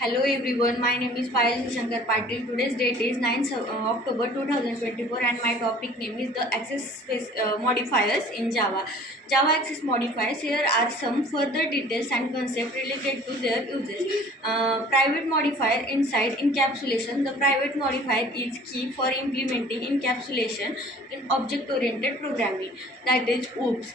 Hello everyone, my name is Payal Shankar Patil. Today's date is 9th October 2024 and my topic name is the access space modifiers in Java. Java access modifiers, here are some further details and concepts related to their uses. Private modifier inside encapsulation. The private modifier is key for implementing encapsulation in object-oriented programming, that is OOPS.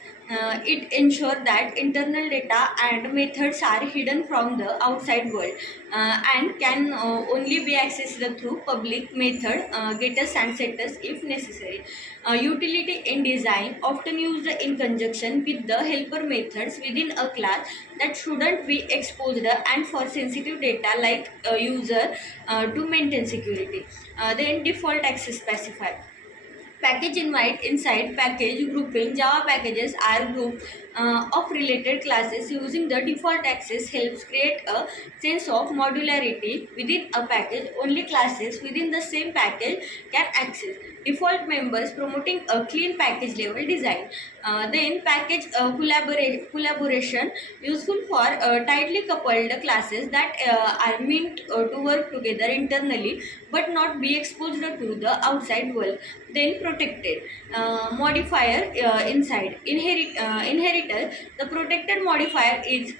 It ensures that internal data and methods are hidden from the outside world and can only be accessed through public method getters and setters if necessary. Utility in design often used in conjunction with the helper methods within a class that shouldn't be exposed and for sensitive data like user to maintain security. Then default access specifier. Package invite inside package grouping. Java packages are group of related classes using the default access helps create a sense of modularity within a package. Only classes within the same package can access default members, promoting a clean package level design. Then package collaboration, useful for tightly coupled classes that are meant to work together internally but not be exposed to the outside world. Then protected modifier inside inheritor. The protected modifier is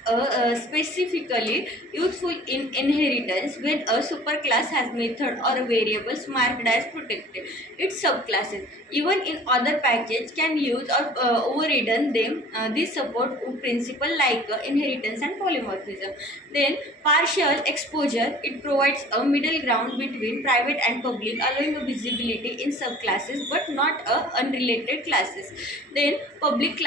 specifically useful in inheritance when a superclass has method or variables marked as protected. Its subclasses, even in other package, can use or overridden them. This support principle like inheritance and polymorphism. Then partial exposure. It provides a middle ground between private and public, allowing a visibility in subclasses but not unrelated classes. Then public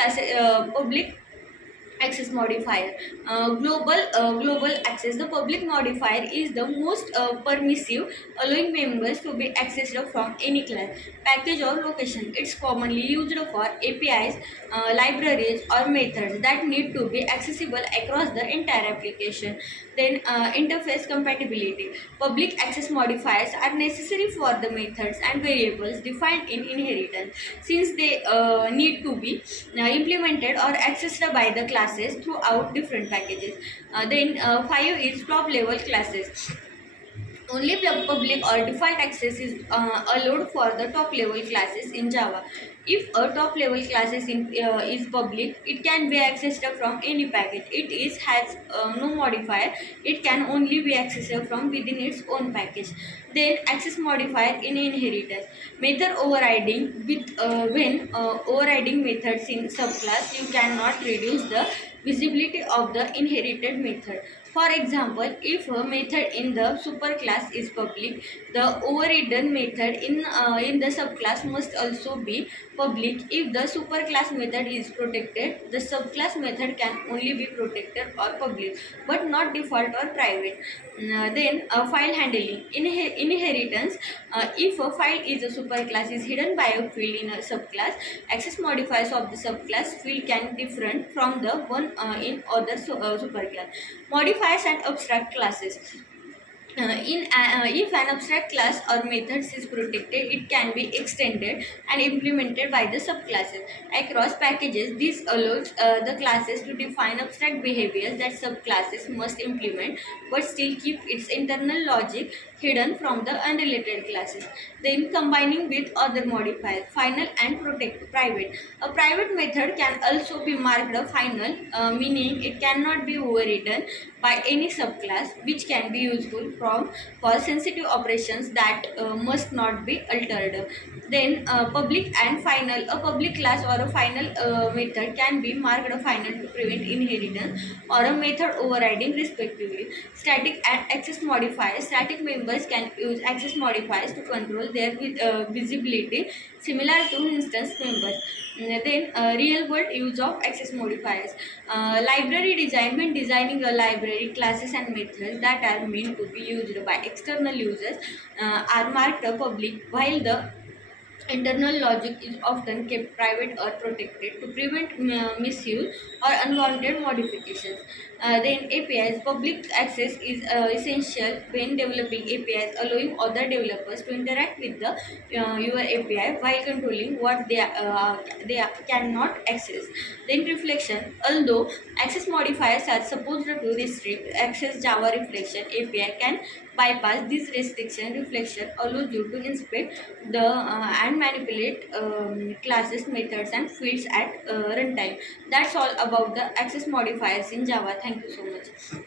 access modifier. Global access. The public modifier is the most permissive, allowing members to be accessed from any class, package or location. It's commonly used for APIs, libraries or methods that need to be accessible across the entire application. Then interface compatibility. Public access modifiers are necessary for the methods and variables defined in inheritance, since they need to be implemented or accessed by the classes throughout different packages. Then 5 is top level classes. Only public or default access is allowed for the top level classes in Java. If a top level class is public, it can be accessed from any package. It is has no modifier. It can only be accessed from within its own package. Then access modifier in inheritance. Method overriding. With when overriding methods in subclass, you cannot reduce the visibility of the inherited method. For example, if a method in the superclass is public, the overridden method in the subclass must also be public. If the superclass method is protected, the subclass method can only be protected or public, but not default or private. Then file handling. Inheritance. If a file is a superclass is hidden by a field in a subclass, access modifiers of the subclass field can different from the one in other superclass. Modifiers and abstract classes. If an abstract class or methods is protected, it can be extended and implemented by the subclasses across packages. This allows the classes to define abstract behaviors that subclasses must implement, but still keep its internal logic hidden from the unrelated classes. Then combining with other modifiers, final and private. A private method can also be marked a final, meaning it cannot be overridden by any subclass, which can be useful for sensitive operations that must not be altered. Then public and final. A public class or a final method can be marked a final to prevent inheritance or a method overriding respectively. Static and access modifiers. Static members can use access modifiers to control their visibility, similar to instance members. Then real world use of access modifiers. Library design. When designing a library, classes and methods that are meant to be used by external users are marked public, while the Internal logic is often kept private or protected to prevent misuse or unwanted modifications. Then APIs, public access is essential when developing APIs, allowing other developers to interact with your API while controlling what they cannot access. Then reflection, although access modifiers are supposed to restrict access, Java reflection API can bypass this restriction. Reflection allows you to inspect the and manipulate classes, methods, and fields at runtime. That's all about the access modifiers in Java. Thank you so much.